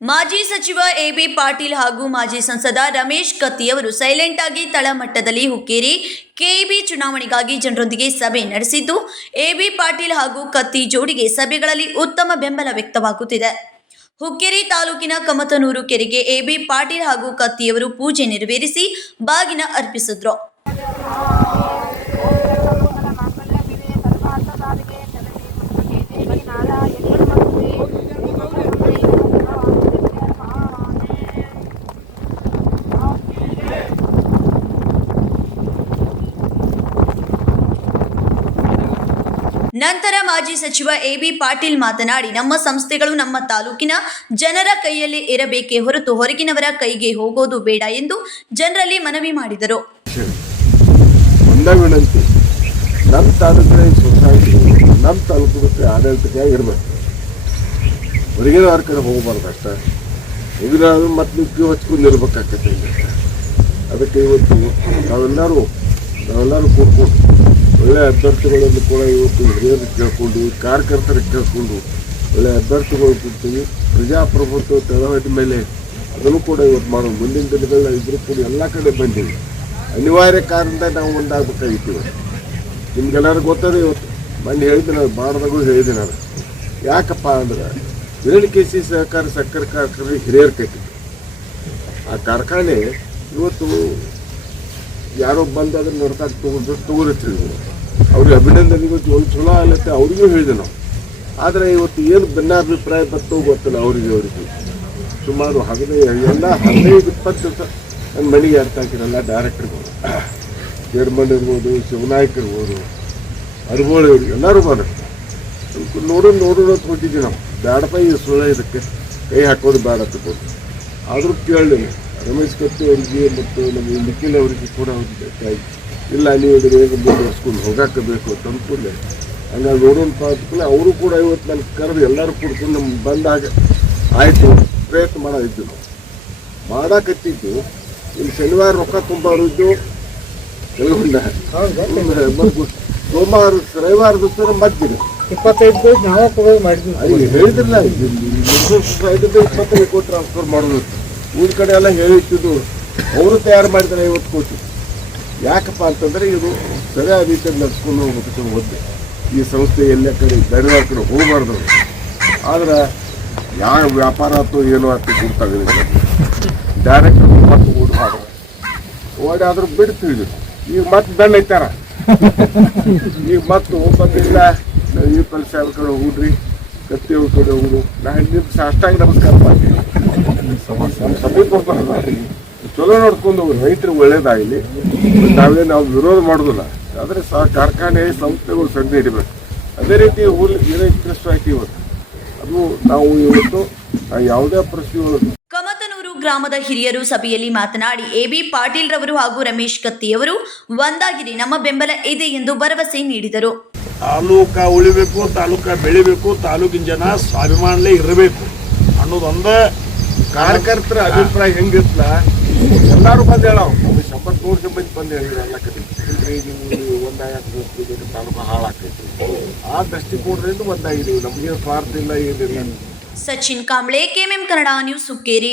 ಮಾಜಿ ಸಚಿವ ಎಬಿ ಪಾಟೀಲ್ ಹಾಗೂ ಮಾಜಿ ಸಂಸದ ರಮೇಶ್ ಕತ್ತಿಯವರು ಸೈಲೆಂಟ್ ಆಗಿ ತಳಮಟ್ಟದಲ್ಲಿ ಹುಕ್ಕೇರಿ ಕೆಇಬಿ ಚುನಾವಣೆಗಾಗಿ ಜನರೊಂದಿಗೆ ಸಭೆ ನಡೆಸಿದ್ದು, ಎಬಿ ಪಾಟೀಲ್ ಹಾಗೂ ಕತ್ತಿ ಜೋಡಿಗೆ ಸಭೆಗಳಲ್ಲಿ ಉತ್ತಮ ಬೆಂಬಲ ವ್ಯಕ್ತವಾಗುತ್ತಿದೆ. ಹುಕ್ಕೇರಿ ತಾಲೂಕಿನ ಕಮತನೂರು ಕೆರೆಗೆ ಎಬಿ ಪಾಟೀಲ್ ಹಾಗೂ ಕತ್ತಿಯವರು ಪೂಜೆ ನೆರವೇರಿಸಿ ಬಾಗಿನ ಅರ್ಪಿಸಿದ್ರು. ನಂತರ ಮಾಜಿ ಸಚಿವ ಎಬಿ ಪಾಟೀಲ್ ಮಾತನಾಡಿ, ನಮ್ಮ ಸಂಸ್ಥೆಗಳು ನಮ್ಮ ತಾಲೂಕಿನ ಜನರ ಕೈಯಲ್ಲಿ ಇರಬೇಕೇ ಹೊರತು ಹೊರಗಿನವರ ಕೈಗೆ ಹೋಗೋದು ಬೇಡ ಎಂದು ಜನರಲ್ಲಿ ಮನವಿ ಮಾಡಿದರು. ನಮ್ಮ ತಾಲೂಕಿನ ಸೊಸೈಟಿ ನಮ್ಮ ತಾಲೂಕು ಆಡಳಿತಕ್ಕೆ ಇರಬೇಕು, ಹೊರಗಿನವ್ರ ಕಡೆ ಹೋಗಬಾರ್ದು ಅಷ್ಟೇ. ಹೊರಗಿನಾದ್ರು ಮತ್ತೆ ಕ್ಯೂ ಹಚ್ಕೊಂಡಿರ್ಬೇಕಾಗ್ತದೆ. ಅದಕ್ಕೆ ಇವತ್ತು ನಾವೆಲ್ಲರೂ ಕೂಡ್ಕೊಂಡು ಒಳ್ಳೆಯ ಅಭ್ಯರ್ಥಿಗಳನ್ನು ಕೂಡ ಇವತ್ತು ಹಿರಿಯರಿಗೆ ಕೇಳಿಕೊಂಡು, ಕಾರ್ಯಕರ್ತರಿಗೆ ಕೇಳಿಕೊಂಡು ಒಳ್ಳೆಯ ಅಭ್ಯರ್ಥಿಗಳು ಕೊಡ್ತೀವಿ. ಪ್ರಜಾಪ್ರಭುತ್ವ ತಳಹದಿ ಮೇಲೆ ಅದನ್ನು ಕೂಡ ಇವತ್ತು ಮಾಡೋದು. ಮುಂದಿನ ದಿನಗಳ ಇದ್ರೂ ಕೂಡ ಎಲ್ಲ ಕಡೆ ಬಂದೀವಿ. ಅನಿವಾರ್ಯ ಕಾರಣದಿಂದ ನಾವು ಮುಂದಾಗಬೇಕಾಗಿತ್ತು. ನಿಮ್ಗೆಲ್ಲರಿಗೂ ಗೊತ್ತದೆ. ಇವತ್ತು ಮೊನ್ನೆ ಹೇಳಿದ್ದೀನಿ, ಬಾರದಾಗೂ ಹೇಳಿದ್ದೀನಿ. ಅದು ಯಾಕಪ್ಪ ಅಂದ್ರೆ ಕಿರಣ್ ಸಹಕಾರ ಸಕ್ಕರೆ ಕಾರ್ಖಾನೆ ಹಿರಿಯರು ಕಟ್ಟಿದ್ದು. ಆ ಕಾರ್ಖಾನೆ ಇವತ್ತು ಯಾರೋ ಬಂದು ಅದನ್ನು ನೋಡ್ತಾ ತಗೋರಿರ್ತೀವಿ. ಅವ್ರಿಗೆ ಅಭಿನಂದನೆಗೂ ಒಂದು ಚಲೋ ಆಗತ್ತೆ, ಅವ್ರಿಗೂ ಹೇಳಿದೆ ನಾವು. ಆದರೆ ಇವತ್ತು ಏನು ಭಿನ್ನಾಭಿಪ್ರಾಯ ಬರ್ತೋ ಗೊತ್ತಿಲ್ಲ. ಅವರಿಗೆ ಸುಮಾರು 15-20 ದಿವಸ ನನ್ನ ಮನೆಗೆ ಅರ್ಥ ಹಾಕಿರಲ್ಲ. ಡೈರೆಕ್ಟರ್ಗಳು, ಚೇರ್ಮನ್ ಇರ್ಬೋದು, ಶಿವನಾಯಕ್ ಇರ್ಬೋದು, ಅರ್ಬೋಳು ಇವ್ರಿಗೆ ಎಲ್ಲರೂ ಬಂದರು. ನೋಡೋಣ ಅಂತ ಹೊಟ್ಟಿದ್ದೀವಿ ನಾವು. ಬೇಡಪ್ಪ ಈ ಸುಳ್ಳ ಇದಕ್ಕೆ ಕೈ ಹಾಕೋದು ಬೇಡ ತಗೊಂಡು. ಆದರೂ ಕೇಳಲಿಲ್ಲ. ರಮೇಶ್ ಕತ್ತಿ ಅವರಿಗೆ ಮತ್ತು ನಮ್ಮ ನಿಖಿಲ್ ಅವರಿಗೆ ಕೂಡ ಅವ್ರಿಗೆ ಇಲ್ಲ, ನೀವು ಇದನ್ನು ಹೇಗೆ ಮುಂದುವರ್ಸ್ಕೊಂಡು ಹೋಗಾಕಬೇಕು ಅಂತ ಅಂದ್ಕೊಂಡೆ. ಹಂಗಾಗಿ ನೋಡೋಣ ಪಾತ್ಕೂಲೆ ಅವರು ಕೂಡ ಇವತ್ತು ನನ್ನ ಕರೆದು ಎಲ್ಲರೂ ಕೂಡ್ಕೊಂಡು ನಮ್ಗೆ ಬಂದಾಗ ಆಯಿತು ಪ್ರಯತ್ನ ಮಾಡೋದಿದ್ದು. ನಾವು ಮಾಡಾಕತ್ತಿದ್ದು ಇಲ್ಲಿ ಶನಿವಾರ ರೊಕ್ಕ ತುಂಬೋರಿದ್ದು ಕೆಲವೊಂದ ಸೋಮವಾರ ರವಿವಾರ ದಿವಸ ಮದ್ದಿನ 25 ನಾವು ಮಾಡಿದ್ವಿ. ಹೇಳಿದ್ರಲ್ಲ, 25 ಕೋಟಿ ಟ್ರಾನ್ಸ್ಫರ್ ಮಾಡೋದು. ಊರ ಕಡೆ ಎಲ್ಲ ಹೇಳಿಟ್ಟಿದ್ದು ಅವರು ತಯಾರು ಮಾಡಿದ್ದಾರೆ 50 ಕೋಟಿ. ಯಾಕಪ್ಪ ಅಂತಂದರೆ ಇದು ಸರಿಯಾದ ರೀತಿಯಲ್ಲಿ ನಡೆಸ್ಕೊಂಡು ಹೋಗ್ಬೇಕು. ಒದ್ದೆ ಈ ಸಂಸ್ಥೆ ಎಲ್ಲ ಕಡೆ ಬೇರೆ ಕಡೆ ಹೋಗಬಾರ್ದು. ಆದ್ರೆ ಯಾವ ವ್ಯಾಪಾರ ಆಯ್ತು ಏನೋ ಆಯ್ತು ಗುರ್ತಾಗಿದೆ. ಡೈರೆಕ್ಟ್ ಮತ್ತೆ ಓಡಾದ್ರೂ ಬಿಡ್ತೀವಿ. ಈಗ ಮತ್ತೆ ದಂಡ ಐತಾರ. ಈಗ ಮತ್ತೆ ಹೋಗ್ಬಂದಿಲ್ಲ. ಈ ಸಾಹೇಬ್ರ ಕಡೆ ಹೋಗ್ರಿ, ಕತ್ತಿ ಅವ್ರ ಕಡೆ ಹೋಗುದು. ನಾನು ನಿಮ್ಮ ಸಾಷ್ಟಾಗಿ ನಮಸ್ಕಾರ ಮಾಡ್ತೀನಿ. ನಮ್ಮ ಸಮೀಪ ಚಲೋ ನೋಡ್ಕೊಂಡು ರೈತರಿಗೆ ಒಳ್ಳೇದಾಗಲಿ. ನಾವು ವಿರೋಧ ಮಾಡೋದಿಲ್ಲ. ಆದರೆ ಕಾರ್ಖಾನೆ ಸಂಸ್ಥೆಗಳು ಸಣ್ಣ ಹಿಡಿಬೇಕು. ಅದೇ ರೀತಿ ಏನೈತಿ ಹಾಕಿ ಇವತ್ತು ಅದು ನಾವು ಇವತ್ತು ಯಾವುದೇ ಪರಿಸ್ಥಿತಿ. ಕಮತನೂರು ಗ್ರಾಮದ ಹಿರಿಯರು ಸಭೆಯಲ್ಲಿ ಮಾತನಾಡಿ, ಎಬಿ ಪಾಟೀಲ್ ರವರು ಹಾಗೂ ರಮೇಶ್ ಕತ್ತಿಯವರು ಒಂದಾಗಿರಿ, ನಮ್ಮ ಬೆಂಬಲ ಇದೆ ಎಂದು ಭರವಸೆ ನೀಡಿದರು. ತಾಲೂಕ ಉಳಿಬೇಕು, ತಾಲೂಕ ಬೆಳಿಬೇಕು, ತಾಲೂಕಿನ ಜನ ಸ್ವಾಭಿಮಾನಲೇ ಇರಬೇಕು ಅನ್ನೋದೊಂದ ಕಾರ್ಯಕರ್ತರ ಅಭಿಪ್ರಾಯ ಹೆಂಗಿರ್ತಲ್ಲ. ಎಲ್ಲರೂ ಬಂದು ಹೇಳವು 100-100 ಮಂದಿ ಬಂದು ಹೇಳಿದ್ರು. ಎಲ್ಲ ಕಡೆ ನೀವು ಒಂದಾಗಿ ತಾಲೂಕು ಹಾಳಾಗ್ತೈತಿ. ಆ ದೃಷ್ಟಿಕೋನದಿಂದ ಒಂದಾಗಿದ್ದೀವಿ. ನಮಗೇನು ಸ್ವಾರ್ಥ ಇಲ್ಲ, ಏನಿಲ್ಲ. Sachin Kamble, KMM Kannada news, Hukkeri.